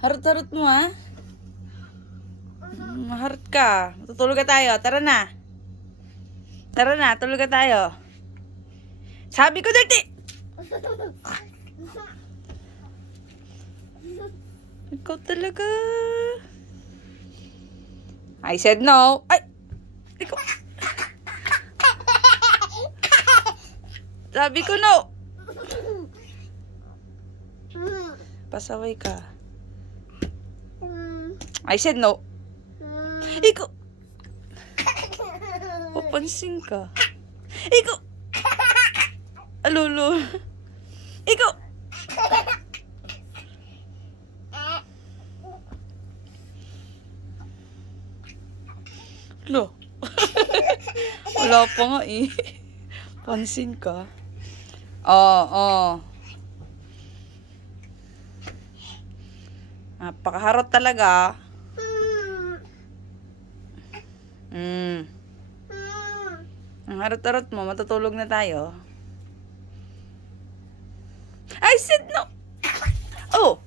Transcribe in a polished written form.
Harot-harot mo, ha? Maharot ka. Tutulog ka tayo. Tara na. Tara na, tulog ka tayo. Sabi ko, dirty! Ikaw talaga. I said no. Ay! Ikaw. Sabi ko no. Pasaway ka. I said no. Ikaw. Papansin ka. Ikaw. Alolo. Ikaw. Lo. Wala pa nga eh. Pansin ka. Oo. Napakaharot talaga. Ang harot-harot mo, matutulog na tayo. I said no. Oh.